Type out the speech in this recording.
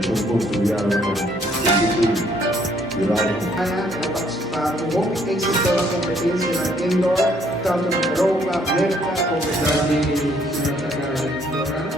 profesión construida Kung éxito la competencia en indoor, tanto en Europa, América, como en Dati sinasaga ng Dorana.